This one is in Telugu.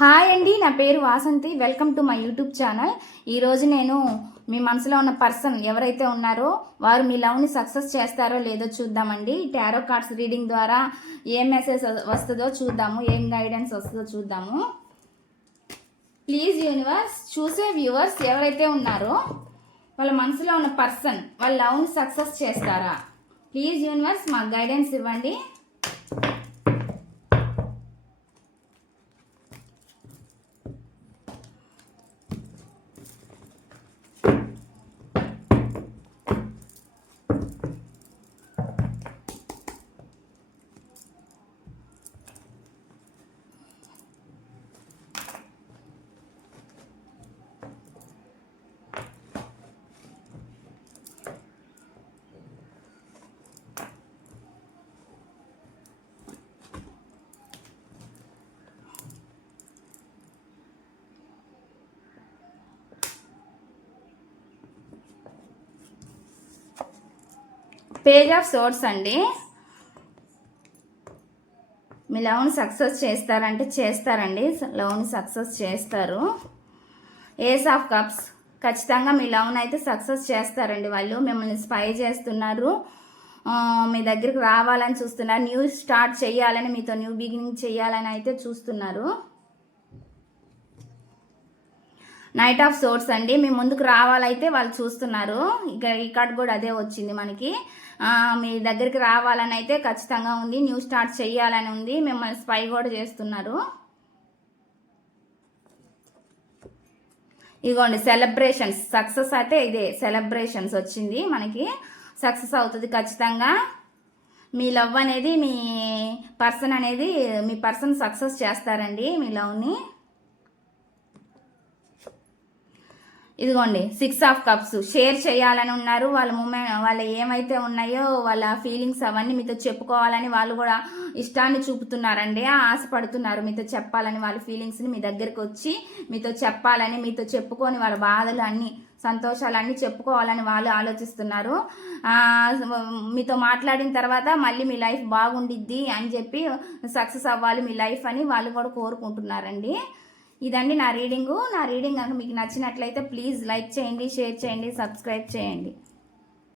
హాయ్ అండి, నా పేరు Vasanthi. Welcome to my YouTube channel. ఈరోజు నేను మీ మనసులో ఉన్న పర్సన్ ఎవరైతే ఉన్నారో వారు మీ లవ్ని సక్సెస్ చేస్తారో లేదో చూద్దామండి. టారో కార్డ్స్ రీడింగ్ ద్వారా ఏం మెసేజ్ వస్తుందో చూద్దాము, ఏం గైడెన్స్ వస్తుందో చూద్దాము. ప్లీజ్ యూనివర్స్, చూసే వ్యూవర్స్ ఎవరైతే ఉన్నారో వాళ్ళ మనసులో ఉన్న పర్సన్ వాళ్ళ లవ్ని సక్సెస్ చేస్తారా? ప్లీజ్ యూనివర్స్ మాకు గైడెన్స్ ఇవ్వండి. పేజ్ ఆఫ్ సోర్స్ అండి. మీ లవ్ని సక్సెస్ చేస్తారంటే చేస్తారండి, లవ్ని సక్సెస్ చేస్తారు. ఏస్ ఆఫ్ కప్స్, ఖచ్చితంగా మీ లవ్ని అయితే సక్సెస్ చేస్తారండి. వాళ్ళు మిమ్మల్ని స్పై చేస్తున్నారు, మీ దగ్గరికి రావాలని చూస్తున్నారు, న్యూ స్టార్ట్ చేయాలని, మీతో న్యూ బిగినింగ్ చేయాలని అయితే చూస్తున్నారు. నైట్ ఆఫ్ సోర్స్ అండి, మీ ముందుకు రావాలైతే వాళ్ళు చూస్తున్నారు. ఇక ఈ కార్డ్ కూడా అదే వచ్చింది మనకి. మీ దగ్గరికి రావాలని అయితే ఖచ్చితంగా ఉంది, న్యూ స్టార్ట్ చేయాలని ఉంది, మిమ్మల్ని స్పై కూడా చేస్తున్నారు. ఇదిగోండి సెలబ్రేషన్స్, సక్సెస్ అయితే ఇదే సెలబ్రేషన్స్ వచ్చింది మనకి. సక్సెస్ అవుతుంది ఖచ్చితంగా. మీ లవ్ అనేది, మీ పర్సన్ సక్సెస్ చేస్తారండి మీ లవ్ని. ఇదిగోండి 6 ఆఫ్ కప్స్, షేర్ చేయాలని ఉన్నారు. వాళ్ళ ఏమైతే ఉన్నాయో వాళ్ళ ఫీలింగ్స్ అవన్నీ మీతో చెప్పుకోవాలని వాళ్ళు కూడా ఇష్టాన్ని చూపుతున్నారండి, ఆశపడుతున్నారు మీతో చెప్పాలని. వాళ్ళ ఫీలింగ్స్ని మీ దగ్గరికి వచ్చి మీతో చెప్పాలని, మీతో చెప్పుకొని వాళ్ళ బాధలు అన్నీ సంతోషాలన్నీ చెప్పుకోవాలని వాళ్ళు ఆలోచిస్తున్నారు. మీతో మాట్లాడిన తర్వాత మళ్ళీ మీ లైఫ్ బాగుండిద్ది అని చెప్పి, సక్సెస్ అవ్వాలి మీ లైఫ్ అని వాళ్ళు కూడా కోరుకుంటున్నారండి. ఇదండి నా రీడింగ్ కనుక మీకు నచ్చినట్లయితే ప్లీజ్ లైక్ చేయండి, షేర్ చేయండి, సబ్స్క్రైబ్ చేయండి.